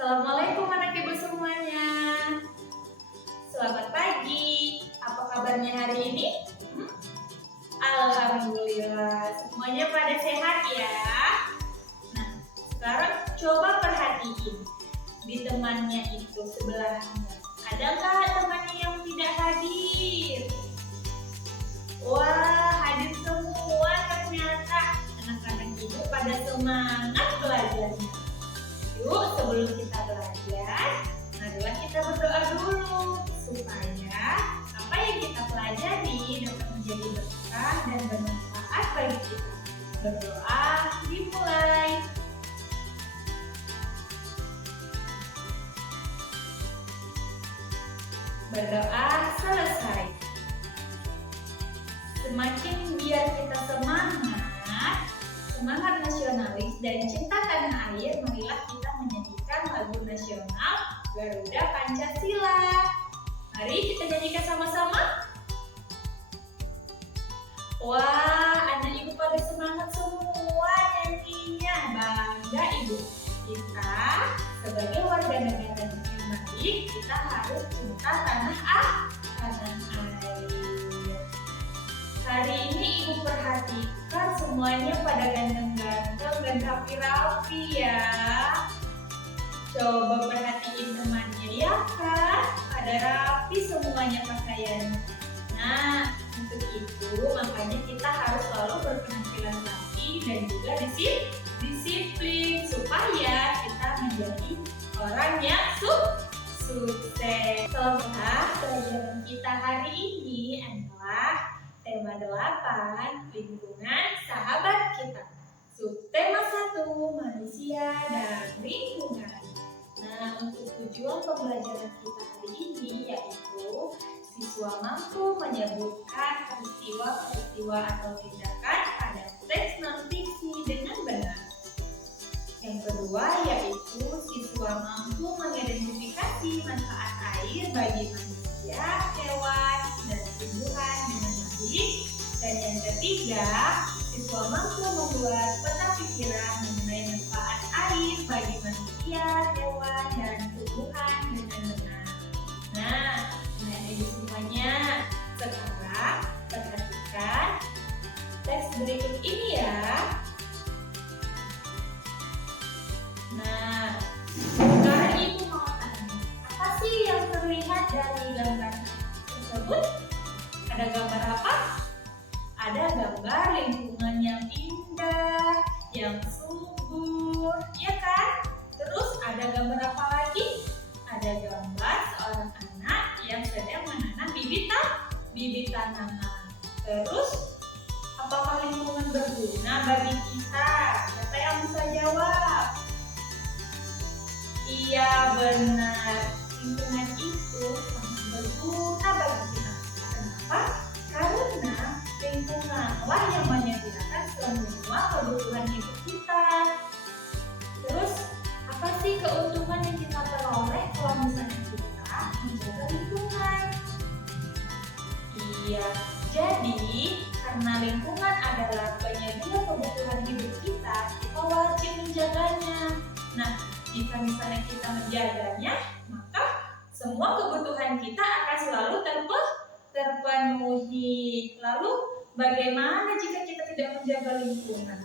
Assalamualaikum anak ibu semuanya. Selamat pagi. Apa kabarnya hari ini? Alhamdulillah, semuanya pada sehat ya. Nah, sekarang coba perhatiin di temannya itu sebelahnya. Adakah temannya yang tidak hadir? Wah, hadir semua ternyata. Anak-anak ibu pada semangat belajarnya. Yuk, sebelum kita belajar, marilah kita berdoa dulu supaya apa yang kita pelajari dapat menjadi berkah dan bermanfaat bagi kita. Berdoa dimulai. Berdoa selesai. Semakin biar kita semangat nasionalis dan cinta tanah air, marilah kita menyanyikan lagu nasional Garuda Pancasila. Mari kita nyanyikan sama-sama. Wah, anak ibu pada semangat semua nyanyinya. Bangga ibu. Kita sebagai warga negara yang baik, kita harus cinta tanah air. Hari ini ibu perhatikan semuanya pada ganteng-ganteng dan rapi-rapi ya. Coba perhatiin temannya ya kan, pada rapi semuanya pakaiannya. Nah, untuk itu makanya kita harus selalu berpenampilan rapi dan juga disiplin supaya kita menjadi orang yang sukses. Selanjutnya pelajaran kita hari ini adalah tema 8, lingkungan sahabat kita. Subtema 1, manusia dan lingkungan. Nah, untuk tujuan pembelajaran kita hari ini yaitu siswa mampu menyebutkan peristiwa atau tindakan pada teks non-fiksi dengan benar. Yang kedua yaitu siswa mampu mengidentifikasi manfaat air bagi manusia, hewan, dan tumbuhan dengan baik. Dan yang ketiga, siswa mampu membuat peta pikiran mengenai manfaat air bagi manusia, hewan, dan tumbuhan dengan benar. Nah, ini semuanya. Sekarang perhatikan teks berikut ini ya. Nah, sekarang ibu mau tanya, apa sih yang terlihat dari gambar tersebut? Ada gambar apa? Ada gambar lingkungan yang indah, yang subur, ya kan? Terus ada gambar apa lagi? Ada gambar seorang anak yang sedang menanam bibit tanaman. Terus, apakah lingkungan berguna bagi kita? Siapa yang bisa jawab? Iya, benar. Lingkungan itu sangat berguna bagi kita. Kenapa? Karena lingkunganlah yang menyediakan semua kebutuhan hidup kita. Terus, apa sih keuntungan yang kita peroleh kalau misalnya kita menjaga lingkungan? Iya, jadi karena lingkungan adalah penyedia kebutuhan hidup kita wajib menjaganya. Nah, jika misalnya kita menjaganya, maka semua kebutuhan kita akan selalu terpenuhi. Lalu, bagaimana jika kita tidak menjaga lingkungan?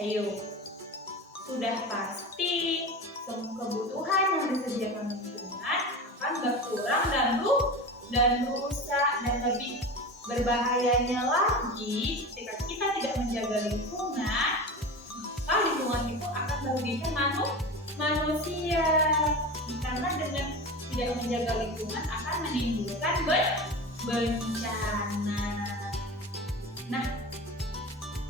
Ayo, sudah pasti semua kebutuhan yang disediakan lingkungan akan berkurang dan rusak, dan lebih berbahayanya lagi ketika kita tidak menjaga lingkungan, maka lingkungan itu akan merugikan manusia. Karena dengan tidak menjaga lingkungan akan menimbulkan bencana. Nah,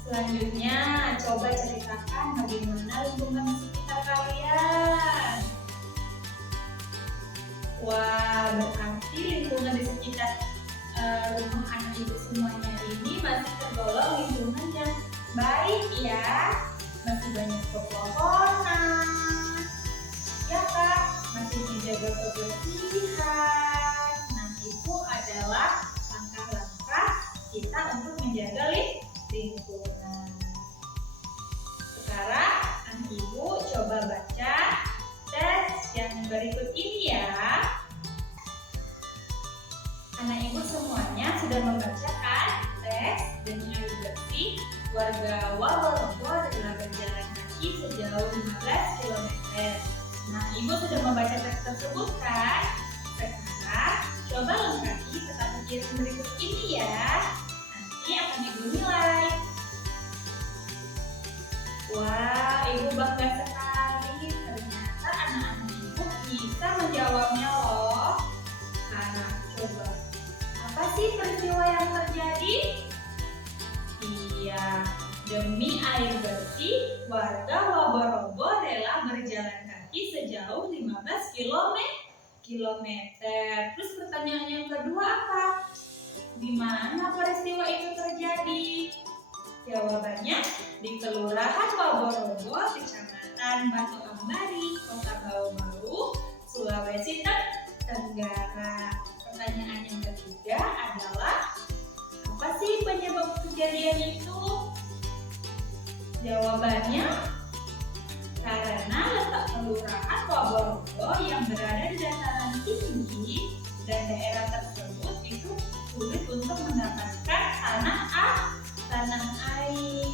selanjutnya coba ceritakan bagaimana lingkungan di sekitar kalian. Wah, berarti lingkungan di sekitar rumah anak ibu semuanya ini masih tergolong lingkungan yang baik ya. Masih banyak pepohonan, menjaga kebersihan. Nah, itu adalah langkah-langkah kita untuk menjaga lingkungan. Sekarang anak ibu coba baca teks yang berikut ini ya. Anak ibu semuanya sudah membacakan teks demi air bersih warga Waworombo adalah berjalan kaki sejauh 15 km. Nah, ibu sudah membaca teks tersebut kan? Sekarang coba lengkapi kata penjelasan berikut ini ya. Nanti akan ibu nilai. Wah, ibu bangga sekali. Ternyata anak-anak ibu bisa menjawabnya loh. Sekarang coba, apa sih peristiwa yang terjadi? Iya, demi air bersih, warga Waworombo rela berjalan kaki sejauh 15 km. Terus pertanyaan yang kedua apa? Di mana peristiwa itu terjadi? Jawabannya di Kelurahan Waworombo, Kecamatan Batu Ambari, Kota Bau-Bau, Sulawesi Tenggara. Pertanyaan yang ketiga adalah apa sih penyebab kejadian itu? Jawabannya karena letak Kelurahan Waworombo yang berada di dataran tinggi dan daerah tersebut itu sulit untuk mendapatkan tanah air,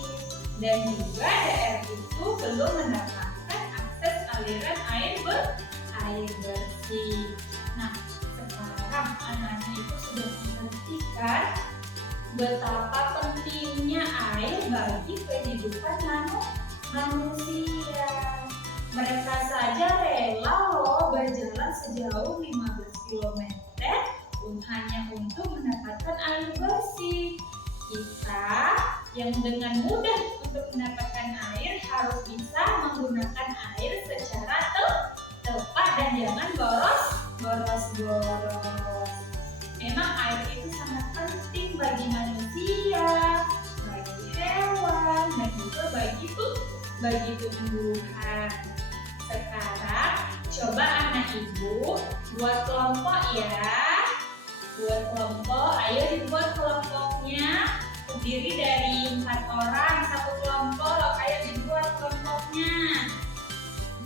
dan juga daerah itu belum mendapatkan akses aliran air bersih. Nah, sekarang anak-anak itu sudah mengertikan betapa pentingnya air bagi kehidupan manusia. Mereka saja rela loh berjalan sejauh 15 km hanya untuk mendapatkan air bersih. Kita yang dengan mudah untuk mendapatkan air harus bisa menggunakan air secara tepat dan jangan boros. Memang air itu sangat penting bagi manusia, bagi hewan, dan juga bagi tumbuhan. Sekarang coba anak ibu buat kelompok ya. Buat kelompok, ayo dibuat kelompoknya. Terdiri dari 4 orang, satu kelompok. Ayo dibuat kelompoknya.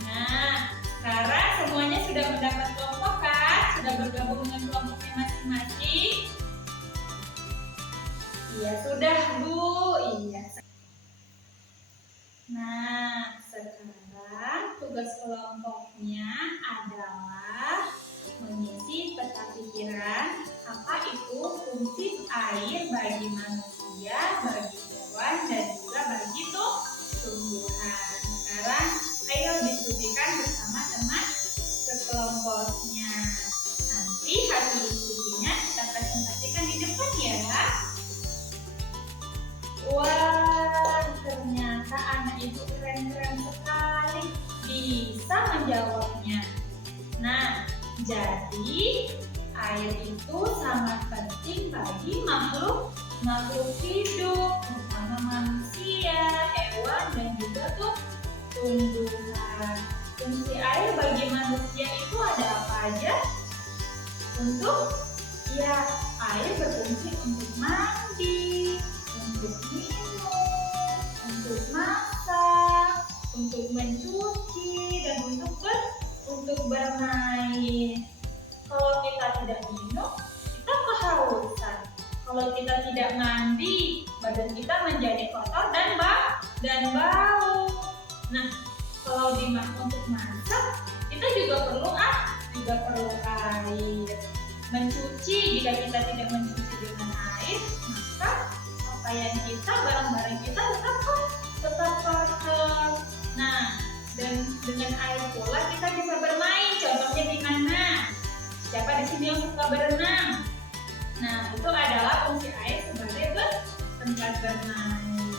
Nah, sekarang semuanya sudah mendapat kelompok kan? Sudah bergabung dengan kelompoknya masing-masing? Iya, sudah Bu. Iya. Nah, sekarang tugas kelompoknya adalah mengisi peta pikiran apa itu fungsi air bagi manusia, bagi hewan, dan juga bagi tumbuhan. Sekarang ayo diskusikan bersama teman sekelompoknya. Nanti hasil diskusinya kita presentasikan di depan ya. Wah, ternyata anak ibu keren-keren sekali bisa menjawabnya. Nah, jadi air itu sangat penting bagi makhluk hidup, terutama manusia, hewan, dan juga tumbuhan. Fungsi air bagi manusia itu ada apa aja? Air berfungsi untuk mandi, untuk minum, untuk masak, untuk mencuci, dan untuk bermain. Kalau kita tidak minum, kita kehausan. Kalau kita tidak mandi, badan kita menjadi kotor dan bau. Nah, kalau untuk masak, kita juga perlu air. Mencuci, jika kita tidak mencuci dengan air, maka pakaian kita, barang-barang kita tetap kotor. Nah, dan dengan air pula kita bisa bermain. Contohnya di mana? Siapa di sini yang suka berenang? Nah, itu adalah fungsi air sebagai tempat bermain.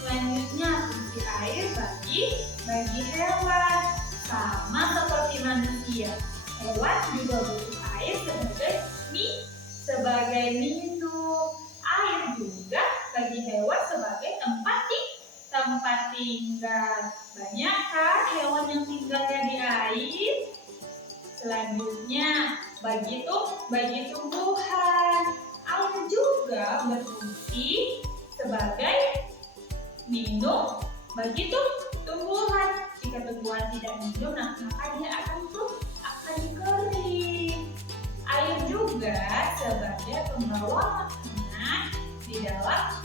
Selanjutnya, fungsi air bagi hewan sama seperti manusia. Hewan juga butuh air sebagai minum. Air juga bagi hewan sebagai tempat tinggal. Banyak kan hewan yang tinggalnya di air? Selanjutnya, bagi tumbuhan. Air juga berfungsi sebagai minum bagi tumbuhan. Jika tumbuhan tidak minum, maka dia akan kering. Air juga sebagai pembawa makanan di dalam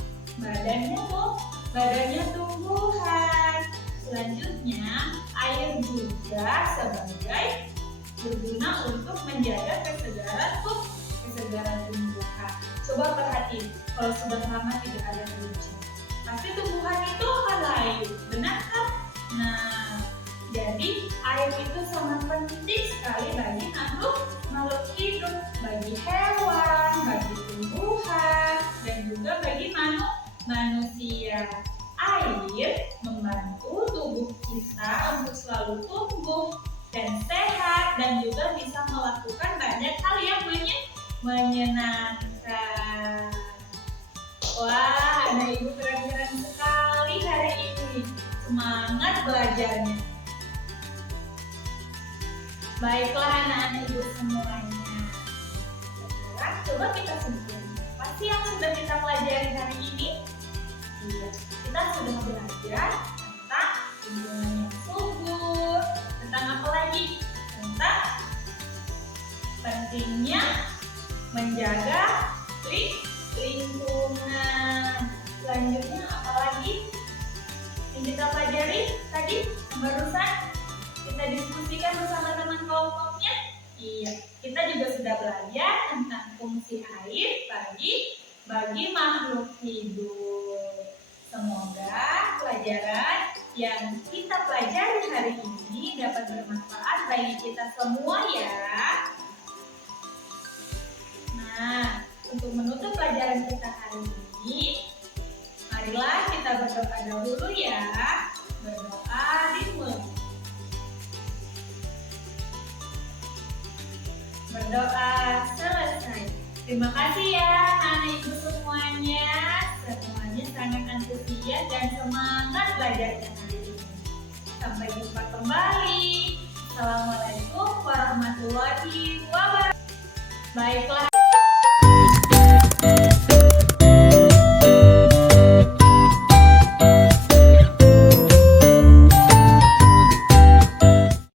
badannya tumbuhan. Selanjutnya, air juga sebagai berguna untuk menjaga kesegaran tumbuhan. Coba perhatiin, kalau sudah lama tidak ada hujan, pasti tumbuhan itu akan layu, benar kan? Nah, jadi air itu sangat penting sekali bagi makhluk hidup, bagi hewan, bagi tumbuhan, dan juga bagi manusia. Air membantu tubuh kita untuk selalu tumbuh dan sehat, dan juga bisa melakukan banyak hal yang menyenangkan. Wah, anak ibu keren-keren sekali hari ini. Semangat belajarnya. Baiklah anak-anak ibu semuanya. Sekarang coba kita simpulkan. Apa sih yang sudah kita pelajari hari ini? Iya, kita sudah belajar tentang lingkungan yang subur. Tentang apa lagi? Tentang pentingnya menjaga lingkungan. Selanjutnya apa lagi yang kita pelajari tadi barusan kita diskusikan bersama teman kelompoknya? Iya, kita juga sudah belajar tentang fungsi air bagi makhluk hidup. Semoga pelajaran yang kita pelajari hari ini dapat bermanfaat bagi kita semua ya. Nah, untuk menutup pelajaran kita hari ini, marilah kita berdoa dahulu ya. Berdoa dimulai. Berdoa selesai. Terima kasih ya anak ibu semuanya. Semuanya sangat antusias dan semangat belajarnya hari ini. Sampai jumpa kembali. Assalamualaikum warahmatullahi wabarakatuh. Baiklah.